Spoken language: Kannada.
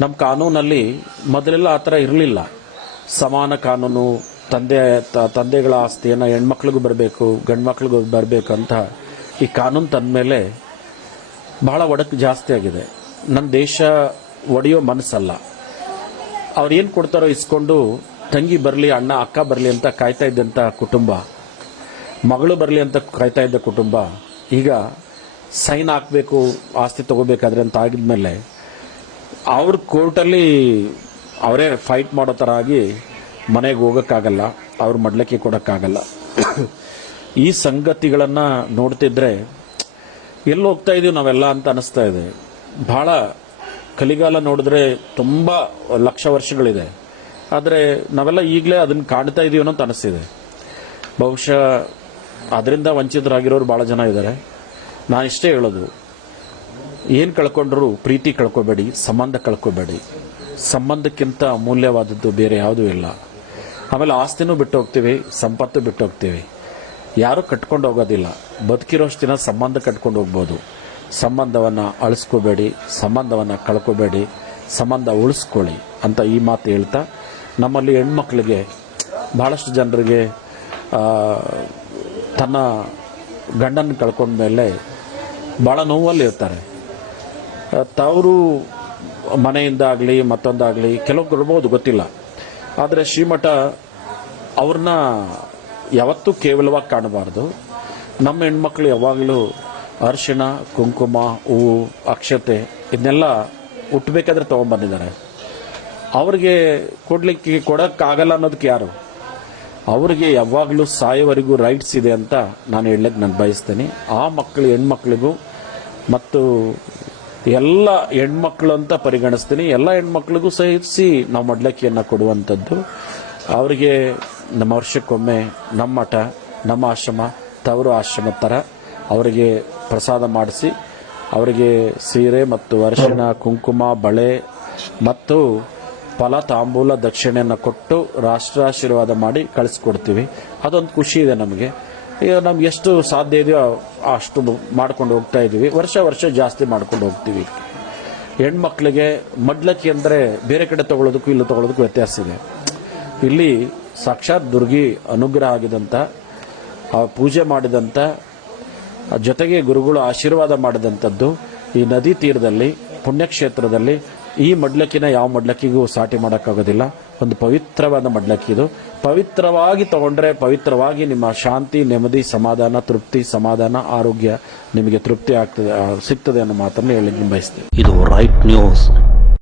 ನಮ್ಮ ಕಾನೂನಲ್ಲಿ ಮೊದಲೆಲ್ಲ ಆ ಥರ ಇರಲಿಲ್ಲ. ಸಮಾನ ಕಾನೂನು, ತಂದೆ ತಂದೆಗಳ ಆಸ್ತಿಯನ್ನು ಹೆಣ್ಮಕ್ಳಿಗೂ ಬರಬೇಕು, ಗಂಡ್ಮಕ್ಳಿಗೂ ಬರಬೇಕು ಅಂತ ಈ ಕಾನೂನು ತಂದಮೇಲೆ ಬಹಳ ಒಡಕು ಜಾಸ್ತಿ ಆಗಿದೆ. ನಮ್ಮ ದೇಶ ಒಡೆಯೋ ಮನಸ್ಸಲ್ಲ. ಅವ್ರು ಏನು ಕೊಡ್ತಾರೋ ಇಸ್ಕೊಂಡು ತಂಗಿ ಬರಲಿ, ಅಣ್ಣ, ಅಕ್ಕ ಬರಲಿ ಅಂತ ಕಾಯ್ತಾ ಇದ್ದಂಥ ಕುಟುಂಬ, ಮಗಳು ಬರಲಿ ಅಂತ ಕಾಯ್ತಾ ಇದ್ದ ಕುಟುಂಬ, ಈಗ ಸೈನ್ ಹಾಕಬೇಕು, ಆಸ್ತಿ ತಗೋಬೇಕಾದ್ರೆ ಅಂತ ಆಗಿದ್ಮೇಲೆ ಅವ್ರ ಕೋರ್ಟಲ್ಲಿ ಅವರೇ ಫೈಟ್ ಮಾಡೋ ಥರ ಆಗಿ ಮನೆಗೆ ಹೋಗೋಕ್ಕಾಗಲ್ಲ, ಅವ್ರ ಮಡ್ಲಕ್ಕೆ ಕೊಡೋಕ್ಕಾಗಲ್ಲ. ಈ ಸಂಗತಿಗಳನ್ನು ನೋಡ್ತಿದ್ರೆ ಎಲ್ಲಿ ಹೋಗ್ತಾ ಇದೀವಿ ನಾವೆಲ್ಲ ಅಂತ ಅನಿಸ್ತಾ ಇದೆ. ಬಹಳ ಕಲಿಗಾಲ ನೋಡಿದ್ರೆ ತುಂಬ ಲಕ್ಷ ವರ್ಷಗಳಿದೆ. ಆದರೆ ನಾವೆಲ್ಲ ಈಗಲೇ ಅದನ್ನು ಕಾಣ್ತಾ ಇದೀವಿ ಅಂತ ಅನಿಸ್ತಿದೆ. ಬಹುಶಃ ಅದರಿಂದ ವಂಚಿತರಾಗಿರೋರು ಭಾಳ ಜನ ಇದ್ದಾರೆ ನಾನು ಇಷ್ಟೇ ಹೇಳೋದು. ಏನು ಕಳ್ಕೊಂಡ್ರು ಪ್ರೀತಿ ಕಳ್ಕೊಬೇಡಿ, ಸಂಬಂಧ ಕಳ್ಕೊಬೇಡಿ. ಸಂಬಂಧಕ್ಕಿಂತ ಅಮೂಲ್ಯವಾದದ್ದು ಬೇರೆ ಯಾವುದೂ ಇಲ್ಲ. ಆಮೇಲೆ ಆಸ್ತಿನೂ ಬಿಟ್ಟು ಹೋಗ್ತೀವಿ, ಸಂಪತ್ತು ಬಿಟ್ಟು ಹೋಗ್ತೀವಿ. ಯಾರೂ ಕಟ್ಕೊಂಡು ಹೋಗೋದಿಲ್ಲ. ಬದುಕಿರೋಷ್ಟು ದಿನ ಸಂಬಂಧ ಕಟ್ಕೊಂಡು ಹೋಗ್ಬೋದು. ಸಂಬಂಧವನ್ನು ಅಳಿಸ್ಕೋಬೇಡಿ, ಸಂಬಂಧವನ್ನು ಕಳ್ಕೊಬೇಡಿ, ಸಂಬಂಧ ಉಳಿಸ್ಕೊಳ್ಳಿ ಅಂತ ಈ ಮಾತು ಹೇಳ್ತಾ, ನಮ್ಮಲ್ಲಿ ಹೆಣ್ಮಕ್ಳಿಗೆ, ಬಹಳಷ್ಟು ಜನರಿಗೆ ತನ್ನ ಗಂಡನ ಕಳ್ಕೊಂಡ ಮೇಲೆ ಭಾಳ ನೋವಲ್ಲಿ ಇರ್ತಾರೆ ತವರು ಮನೆಯಿಂದಾಗಲಿ ಮತ್ತೊಂದಾಗಲಿ ಕೆಲವು ಇರ್ಬೋದು ಗೊತ್ತಿಲ್ಲ. ಆದರೆ ಶ್ರೀಮಠ ಅವ್ರನ್ನ ಯಾವತ್ತೂ ಕೇವಲವಾಗಿ ಕಾಣಬಾರ್ದು. ನಮ್ಮ ಹೆಣ್ಮಕ್ಳು ಯಾವಾಗಲೂ ಅರಿಶಿಣ, ಕುಂಕುಮ, ಹೂವು, ಅಕ್ಷತೆ ಇದನ್ನೆಲ್ಲ ಹುಟ್ಟಬೇಕಾದ್ರೆ ತೊಗೊಂಬಂದಿದ್ದಾರೆ ಅವ್ರಿಗೆ ಕೊಡ್ಲಿಕ್ಕೆ ಕೊಡೋಕ್ಕಾಗಲ್ಲ ಅನ್ನೋದಕ್ಕೆ ಯಾರು? ಅವರಿಗೆ ಯಾವಾಗಲೂ ಸಾಯೋವರೆಗೂ ರೈಟ್ಸ್ ಇದೆ ಅಂತ ನಾನು ಹೇಳಕ್ಕೆ ನಾನು ಬಯಸ್ತೇನೆ. ಆ ಮಕ್ಕಳು, ಹೆಣ್ಮಕ್ಳಿಗೂ ಮತ್ತು ಎಲ್ಲ ಹೆಣ್ಮಕ್ಳು ಅಂತ ಪರಿಗಣಿಸ್ತೀನಿ. ಎಲ್ಲ ಹೆಣ್ಮಕ್ಳಿಗೂ ಸಹಿಸಿ ನಾವು ಮಡ್ಲಕ್ಕಿಯನ್ನು ಕೊಡುವಂಥದ್ದು. ಅವರಿಗೆ ನಮ್ಮ ವರ್ಷಕ್ಕೊಮ್ಮೆ ನಮ್ಮ ಮಠ ನಮ್ಮ ಆಶ್ರಮ, ತವರು ಆಶ್ರಮ ಥರ ಅವರಿಗೆ ಪ್ರಸಾದ ಮಾಡಿಸಿ, ಅವರಿಗೆ ಸೀರೆ ಮತ್ತು ಅರಿಶಿಣ ಕುಂಕುಮ, ಬಳೆ ಮತ್ತು ಫಲ ತಾಂಬೂಲ ದಕ್ಷಿಣೆಯನ್ನು ಕೊಟ್ಟು ರಾಷ್ಟ್ರಾಶೀರ್ವಾದ ಮಾಡಿ ಕಳಿಸ್ಕೊಡ್ತೀವಿ. ಅದೊಂದು ಖುಷಿ ಇದೆ ನಮಗೆ. ಈಗ ನಮ್ಗೆ ಎಷ್ಟು ಸಾಧ್ಯ ಇದೆಯೋ ಅಷ್ಟು ಮಾಡ್ಕೊಂಡು ಹೋಗ್ತಾ ಇದ್ದೀವಿ. ವರ್ಷ ವರ್ಷ ಜಾಸ್ತಿ ಮಾಡ್ಕೊಂಡು ಹೋಗ್ತೀವಿ. ಹೆಣ್ಮಕ್ಳಿಗೆ ಮಡ್ಲಕ್ಕಿ ಅಂದರೆ ಬೇರೆ ಕಡೆ ತಗೊಳ್ಳೋದಕ್ಕೂ ಇಲ್ಲಿ ತಗೊಳ್ಳೋದಕ್ಕೂ ವ್ಯತ್ಯಾಸ ಇದೆ. ಇಲ್ಲಿ ಸಾಕ್ಷಾತ್ ದುರ್ಗಿ ಅನುಗ್ರಹ ಆಗಿದಂಥ ಆ ಪೂಜೆ ಮಾಡಿದಂಥ ಜೊತೆಗೆ ಗುರುಗಳು ಆಶೀರ್ವಾದ ಮಾಡಿದಂಥದ್ದು ಈ ನದಿ ತೀರದಲ್ಲಿ, ಪುಣ್ಯಕ್ಷೇತ್ರದಲ್ಲಿ ಈ ಮಡ್ಲಕ್ಕಿನ ಯಾವ ಮಡ್ಲಕ್ಕಿಗೂ ಸಾಟಿ ಮಾಡೋಕ್ಕಾಗೋದಿಲ್ಲ. ಒಂದು ಪವಿತ್ರವಾದ ಮಡ್ಲಕ್ಕಿ ಇದು. ಪವಿತ್ರವಾಗಿ ತಗೊಂಡ್ರೆ ಪವಿತ್ರವಾಗಿ ನಿಮ್ಮ ಶಾಂತಿ, ನೆಮ್ಮದಿ, ಸಮಾಧಾನ, ತೃಪ್ತಿ, ಸಮಾಧಾನ, ಆರೋಗ್ಯ ನಿಮಗೆ ತೃಪ್ತಿ ಆಗ್ತದೆ ಸಿಗ್ತದೆ ಅನ್ನೋ ಮಾತನ್ನು ಹೇಳಿ ಬಯಸ್ತೇವೆ ಇದು ರೈಟ್ ನ್ಯೂಸ್